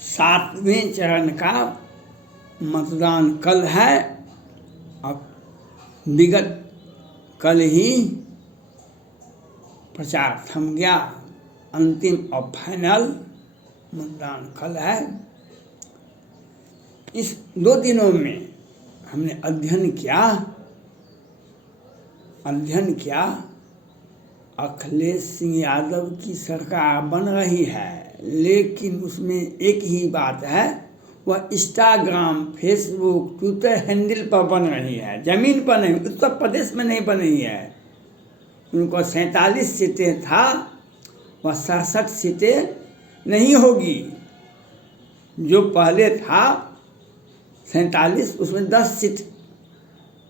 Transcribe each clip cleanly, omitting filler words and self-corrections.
7वें चरण का मतदान कल है और विगत कल ही प्रचार थम गया। अंतिम और फाइनल मतदान कल है। इस 2 दिनों में हमने अध्ययन किया। अखिलेश सिंह यादव की सरकार बन रही है, लेकिन उसमें एक ही बात है, वह इंस्टाग्राम, फेसबुक, ट्विटर हैंडल पर बन रही है, जमीन पर नहीं, उत्तर प्रदेश में नहीं बन रही है। उनको 47 सीटें था, वह 67 सीटें नहीं होगी। जो पहले था 47, उसमें 10 सीट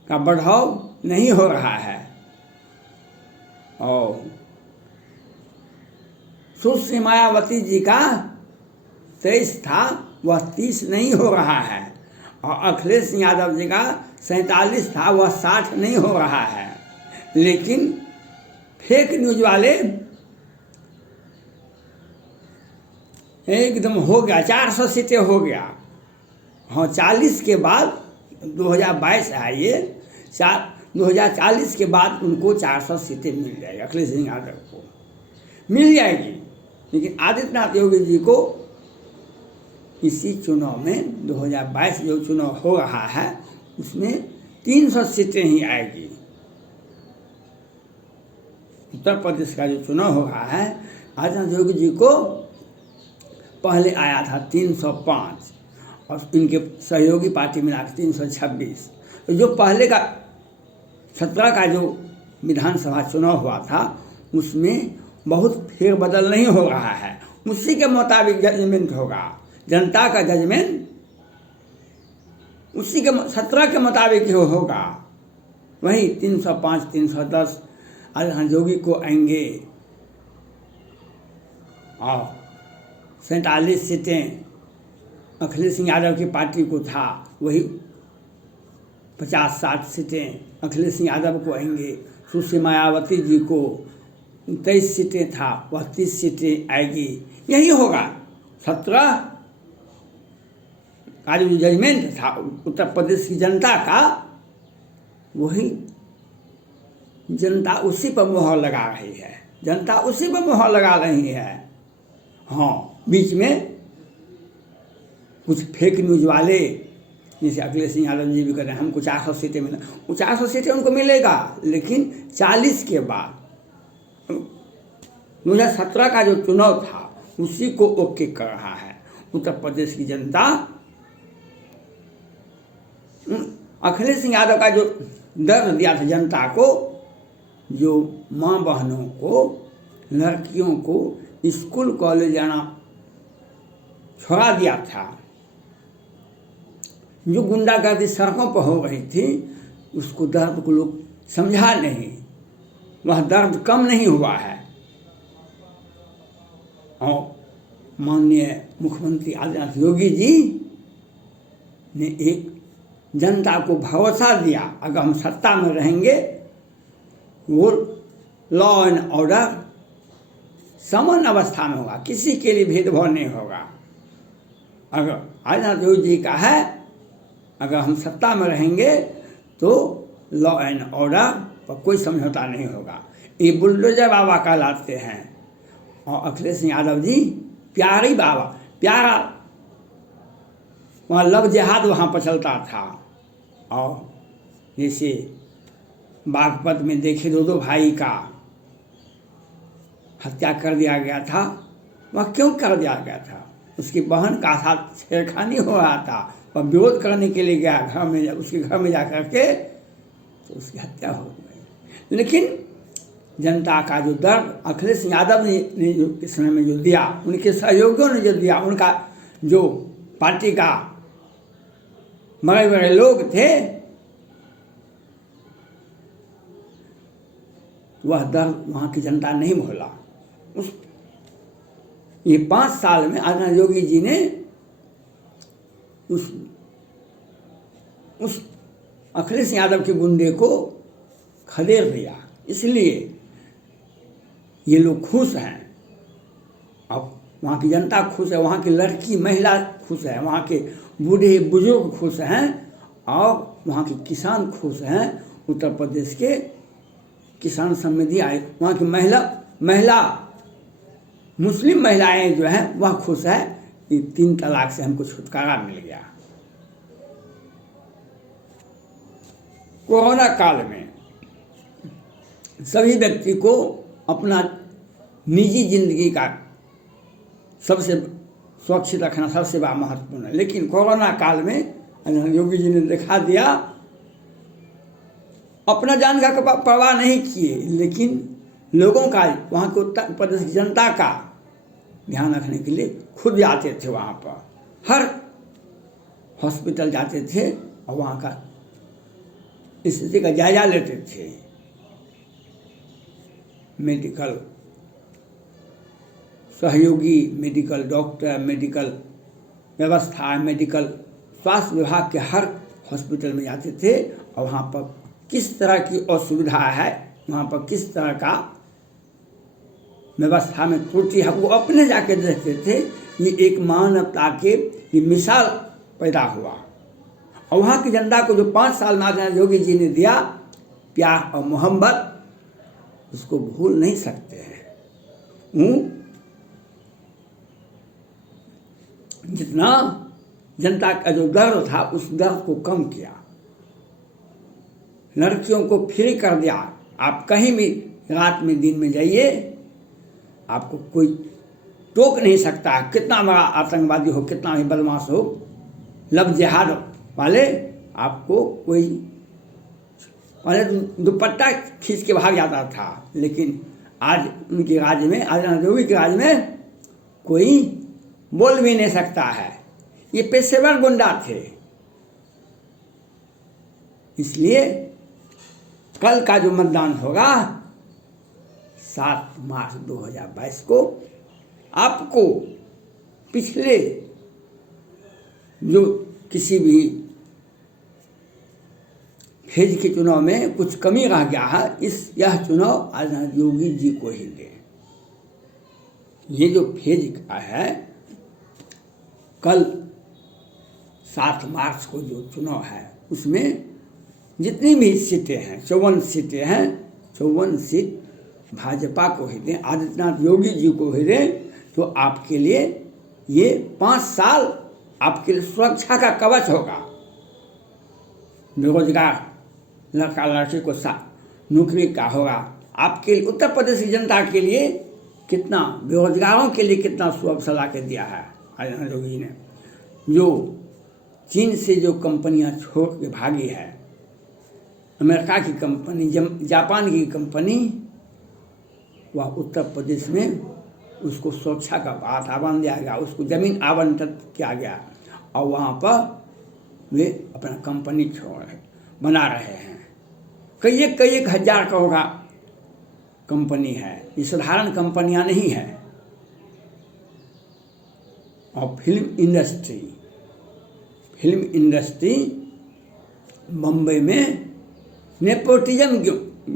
का बढ़ाव नहीं हो रहा है। और सुश्री मायावती जी का 23 था, वह 30 नहीं हो रहा है। और अखिलेश यादव जी का 47 था, वह 60 नहीं हो रहा है। लेकिन फेक न्यूज वाले एकदम हो गया, 400 सीटें हो गया। हाँ, 40 के बाद 2022 है ये, 2040 के बाद उनको 400 सीटें मिल जाएगी, अखिलेश सिंह यादव को मिल जाएगी। लेकिन आदित्यनाथ योगी जी को इसी चुनाव में 2022 जो चुनाव हो रहा है उसमें 300 सीटें ही आएगी। उत्तर प्रदेश का जो चुनाव हो रहा है, आदित्यनाथ योगी जी को पहले आया था 305 और इनके सहयोगी पार्टी मिला 326। तो जो पहले का 17 का जो विधानसभा चुनाव हुआ था उसमें बहुत फेरबदल नहीं हो रहा है, उसी के मुताबिक जजमेंट होगा। जनता का जजमेंट उसी के 17 के मुताबिक ही होगा। वही 305, 310 आदित्यनाथ योगी को आएंगे और 47 सीटें अखिलेश सिंह यादव की पार्टी को था, वही 50-60 सीटें अखिलेश सिंह यादव को आएंगे। सुश्री मायावती जी को 23 सीटें था, वह 30 सीटें आएगी। यही होगा। 17 का जो जजमेंट था उत्तर प्रदेश की जनता का, वही जनता उसी पर मोहर लगा रही है। जनता उसी पर मोहर लगा रही है। हाँ, बीच में कुछ फेक न्यूज वाले जैसे अखिलेश सिंह यादव जी भी कह रहे हैं हमको 400 सीटें मिला, वो 400 सीटें उनको मिलेगा, लेकिन 40 के बाद 2017 का जो चुनाव था उसी को ओके कर रहा है उत्तर प्रदेश की जनता। अखिलेश सिंह यादव का जो दर्द दिया था जनता को, जो माँ बहनों को, लड़कियों को स्कूल कॉलेज जाना छोड़ा दिया था, जो गुंडागर्दी सड़कों पर हो रही थी, उसको दर्द को लोग समझा नहीं, वह दर्द कम नहीं हुआ है। और माननीय मुख्यमंत्री आदित्यनाथ योगी जी ने एक जनता को भरोसा दिया, अगर हम सत्ता में रहेंगे वो लॉ एंड ऑर्डर समान अवस्था में होगा, किसी के लिए भेदभाव नहीं होगा। अगर आदित्यनाथ योगी जी का है, अगर हम सत्ता में रहेंगे तो लॉ एंड ऑर्डर पर कोई समझौता नहीं होगा। ये बुलडोजर बाबा कहलाते हैं। और अखिलेश यादव जी प्यारी बाबा, प्यारा, वहाँ लव जिहाद वहाँ पर चलता था। और जैसे बागपत में देखे 2 भाई का हत्या कर दिया गया था, वह क्यों कर दिया गया था? उसकी बहन का साथ छेड़खानी हो रहा था, वह विरोध करने के लिए गया घर में, उसके घर में जा कर के तो उसकी हत्या हो गई। लेकिन जनता का जो दर्द अखिलेश यादव ने जो इस समय में जो दिया, उनके सहयोगियों ने जो दिया, उनका जो पार्टी का बड़े बड़े लोग थे, वह दर्द वहाँ की जनता नहीं भूला। ये 5 साल में आदित्यनाथ योगी जी ने उस अखिलेश यादव के गुंडे को खदेड़ दिया। इसलिए ये लोग खुश हैं। अब वहाँ की जनता खुश है, वहाँ की लड़की महिला खुश है, वहाँ के बूढ़े बुजुर्ग खुश हैं और वहाँ के किसान खुश हैं। उत्तर प्रदेश के किसान समृद्धि आए, वहाँ की महिला मुस्लिम महिलाएं जो हैं वह खुश है। ये 3 तलाक से हमको छुटकारा मिल गया। कोरोना काल में सभी व्यक्ति को अपना निजी जिंदगी का सबसे सुरक्षित रखना सबसे बड़ा महत्वपूर्ण है। लेकिन कोरोना काल में योगी जी ने दिखा दिया, अपना जान का परवाह नहीं किए, लेकिन लोगों का, वहाँ के उत्तर प्रदेश की जनता का ध्यान रखने के लिए खुद जाते थे। वहाँ पर हर हॉस्पिटल जाते थे और वहाँ का स्थिति का जायजा लेते थे। मेडिकल सहयोगी, मेडिकल डॉक्टर, मेडिकल व्यवस्था, मेडिकल स्वास्थ्य विभाग के हर हॉस्पिटल में जाते थे और वहाँ पर किस तरह की असुविधा है, वहाँ पर किस तरह का व्यवस्था में त्रुटि है, वो अपने जाके देखते थे। ये एक मानवता के ये मिसाल पैदा हुआ। और वहाँ की जनता को जो 5 साल में योगी जी ने दिया प्यार और मोहब्बत, उसको भूल नहीं सकते हैं। जितना जनता का जो दर्द था उस दर्द को कम किया, लड़कियों को फ्री कर दिया। आप कहीं भी रात में दिन में जाइए, आपको कोई टोक नहीं सकता है। कितना बड़ा आतंकवादी हो, कितना भी बदमाश हो, लब जिहाद वाले आपको कोई, पहले दुपट्टा खींच के भाग जाता था, लेकिन आज उनके राज्य में, आज योगी के राज्य में कोई बोल भी नहीं सकता है। ये पेशेवर गुंडा थे। इसलिए कल का जो मतदान होगा 7 मार्च 2022 को, आपको पिछले जो किसी भी फेज के चुनाव में कुछ कमी रह गया है, यह चुनाव आज योगी जी को ही दे। ये जो फेज का है, कल 7 मार्च को जो चुनाव है उसमें जितनी भी सीटें हैं, 54 सीटें हैं, 54 सीट भाजपा को ही दें, आदित्यनाथ योगी जी को ही दें। तो आपके लिए ये 5 साल आपके लिए सुरक्षा का कवच होगा। बेरोजगार लड़का लड़की को नौकरी का होगा। आपके लिए, उत्तर प्रदेश की जनता के लिए कितना, बेरोजगारों के लिए कितना शुभ सलाह के दिया है आदित्यनाथ योगी जी ने। जो चीन से जो कंपनियां छोड़ के भागी है, अमेरिका की कंपनी, जापान की कंपनी, वह उत्तर प्रदेश में उसको सुरक्षा का वातावरण दिया गया, उसको ज़मीन आवंटित किया गया और वहाँ पर वे अपना कंपनी बना रहे हैं। कई एक हज़ार करोड़ का कंपनी है, ये साधारण कंपनियाँ नहीं है। और फिल्म इंडस्ट्री बम्बई में नेपोटिज्म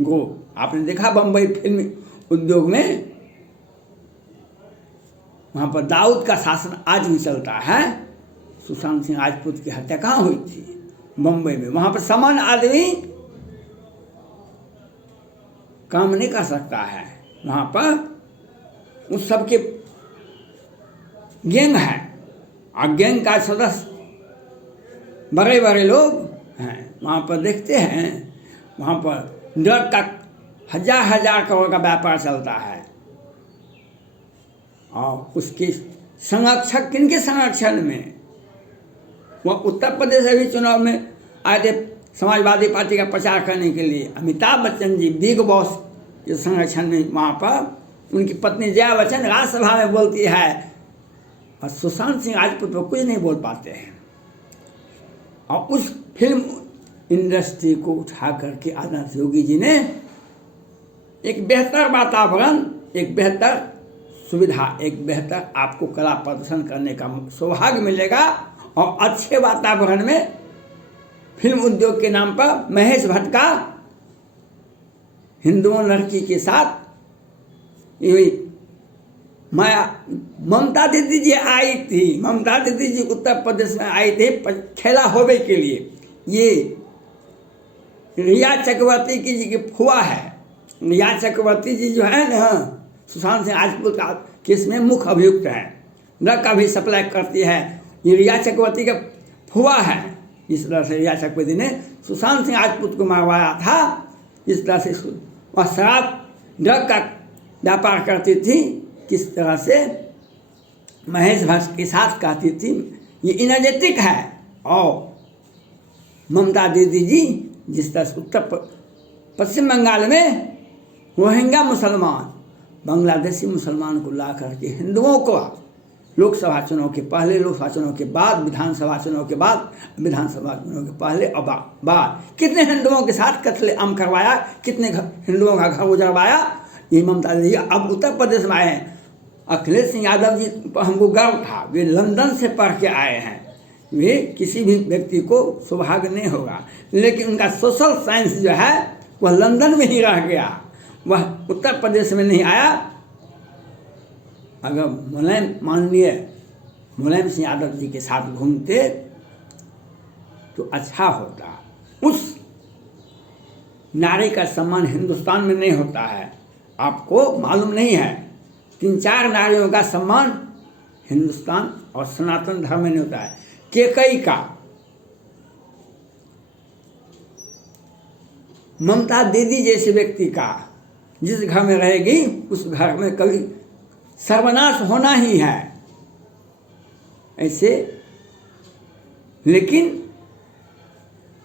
को आपने देखा। बम्बई फिल्म उद्योग में वहाँ पर दाऊद का शासन आज भी चलता है। सुशांत सिंह राजपूत की हत्या कहाँ हुई थी? बम्बई में। वहाँ पर सामान्य आदमी काम नहीं कर सकता है। वहाँ पर उस सबके गैंग है और गैंग का सदस्य बड़े बड़े लोग हैं। वहाँ पर देखते हैं, वहाँ पर ड्रग का हजार करोड़ का व्यापार चलता है और उसके संरक्षक किनके संरक्षण में? वह उत्तर प्रदेश अभी चुनाव में आए थे समाजवादी पार्टी का प्रचार करने के लिए। अमिताभ बच्चन जी बिग बॉस के संरक्षण में, वहाँ पर उनकी पत्नी जया बच्चन राज्यसभा में बोलती है और सुशांत सिंह राजपूत पर कुछ नहीं बोल पाते हैं। और उस फिल्म इंडस्ट्री को उठा करके आदित्यनाथ योगी जी ने एक बेहतर वातावरण, एक बेहतर सुविधा, एक बेहतर आपको कला प्रदर्शन करने का सौभाग्य मिलेगा। और अच्छे वातावरण में फिल्म उद्योग के नाम पर महेश भट्ट का हिंदुओं लड़की के साथ माया ममता दीदी जी आई थी, ममता दीदी जी उत्तर प्रदेश में आई थी खेला होवे के लिए। ये रिया चक्रवर्ती की जी की फुआ है। रिया चक्रवर्ती जी जो है ना, सुशांत सिंह राजपूत का केस में मुख्य अभियुक्त है, ड्रग का भी सप्लाई करती है। ये रिया चक्रवर्ती का फुआ है। इस तरह से रिया चक्रवर्ती ने सुशांत सिंह राजपूत को मारवाया था। इस तरह से वह शराब ड्रग का व्यापार करती थी। किस तरह से महेश भट्ट के साथ कहती थी ये इनर्जेटिक है। और ममता दीदी जी जिस तरह से पश्चिम बंगाल में रोहिंग्या मुसलमान, बांग्लादेशी मुसलमान को ला करके हिंदुओं को लोकसभा चुनाव के पहले, लोकसभा चुनाव के बाद, विधानसभा चुनाव के बाद, विधानसभा चुनाव के पहले और बाद कितने हिंदुओं के साथ कत्लेआम करवाया, कितने हिंदुओं का घर उजड़वाया। ये ममता दीदी अब उत्तर प्रदेश में आए हैं। अखिलेश सिंह यादव जी पर हमको गर्व था, वे लंदन से पढ़ के आए हैं। वे किसी भी व्यक्ति को सौभाग्य नहीं होगा, लेकिन उनका सोशल साइंस जो है वह लंदन में ही रह गया, वह उत्तर प्रदेश में नहीं आया। अगर माननीय मुलायम सिंह यादव जी के साथ घूमते तो अच्छा होता। उस नारी का सम्मान हिंदुस्तान में नहीं होता है, आपको मालूम नहीं है। 3-4 नारियों का सम्मान हिंदुस्तान और सनातन धर्म में नहीं होता है। केकई का, ममता दीदी जैसे व्यक्ति का जिस घर में रहेगी उस घर में कभी सर्वनाश होना ही है ऐसे। लेकिन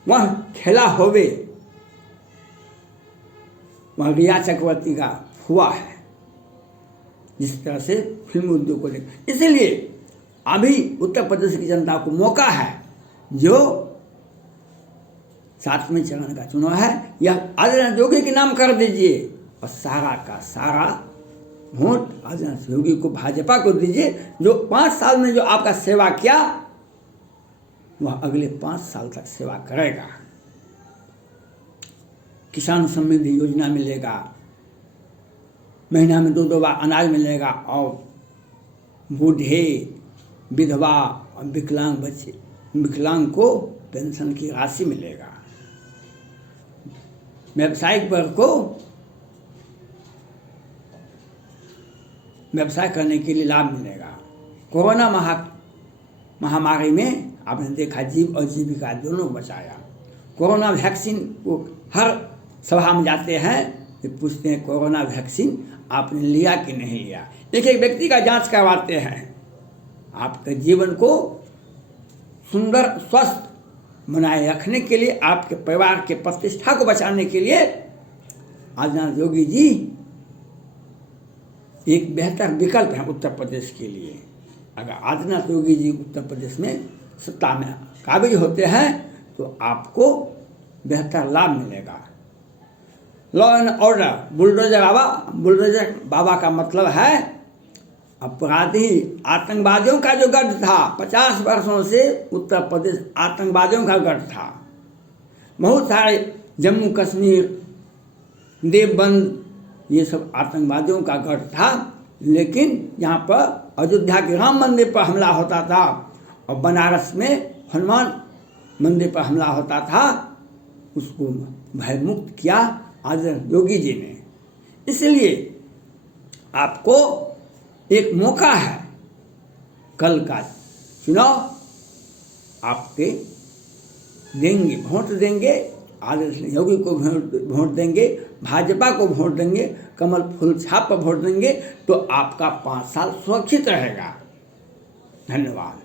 वह खेला होवे, वह रिया चक्रवर्ती का हुआ है। जिस तरह से फिल्म उद्योग को लेकर, इसलिए अभी उत्तर प्रदेश की जनता को मौका है, जो 7वें चरण का चुनाव है, यह आदित्यनाथ योगी के नाम कर दीजिए और सारा का सारा वोट आदित्यनाथ योगी को, भाजपा को दीजिए। जो 5 साल में जो आपका सेवा किया वह अगले 5 साल तक सेवा करेगा। किसान समृद्धि योजना मिलेगा, महीना में 2 बार अनाज मिलेगा, और बूढ़े, विधवा और विकलांग को पेंशन की राशि मिलेगा। व्यावसायिक वर्ग को व्यवसाय करने के लिए लाभ मिलेगा। कोरोना महामारी में आपने देखा जीव और जीविका दोनों बचाया। कोरोना वैक्सीन को हर सभा में जाते हैं तो पूछते हैं कोरोना वैक्सीन आपने लिया कि नहीं लिया। एक एक व्यक्ति का जांच करवाते हैं। आपके जीवन को सुंदर स्वस्थ बनाए रखने के लिए, आपके परिवार के प्रतिष्ठा को बचाने के लिए आदित्यनाथ योगी जी एक बेहतर विकल्प है उत्तर प्रदेश के लिए। अगर आदित्यनाथ योगी जी उत्तर प्रदेश में सत्ता में काबिज होते हैं तो आपको बेहतर लाभ मिलेगा। लॉ एंड ऑर्डर, बुलडोजर बाबा का मतलब है अपराधी, आतंकवादियों का जो गढ़ था, 50 वर्षों से उत्तर प्रदेश आतंकवादियों का गढ़ था। बहुत सारे जम्मू कश्मीर, देवबंद, ये सब आतंकवादियों का गढ़ था। लेकिन यहाँ पर अयोध्या के राम मंदिर पर हमला होता था और बनारस में हनुमान मंदिर पर हमला होता था, उसको भयमुक्त किया आदित्यनाथ योगी जी ने। इसलिए आपको एक मौका है, कल का चुनाव आपके देंगे, वोट देंगे, आदित्यनाथ योगी को वोट देंगे, भाजपा को वोट देंगे, कमल फूल छाप पर वोट देंगे, तो आपका 5 साल सुरक्षित रहेगा। धन्यवाद।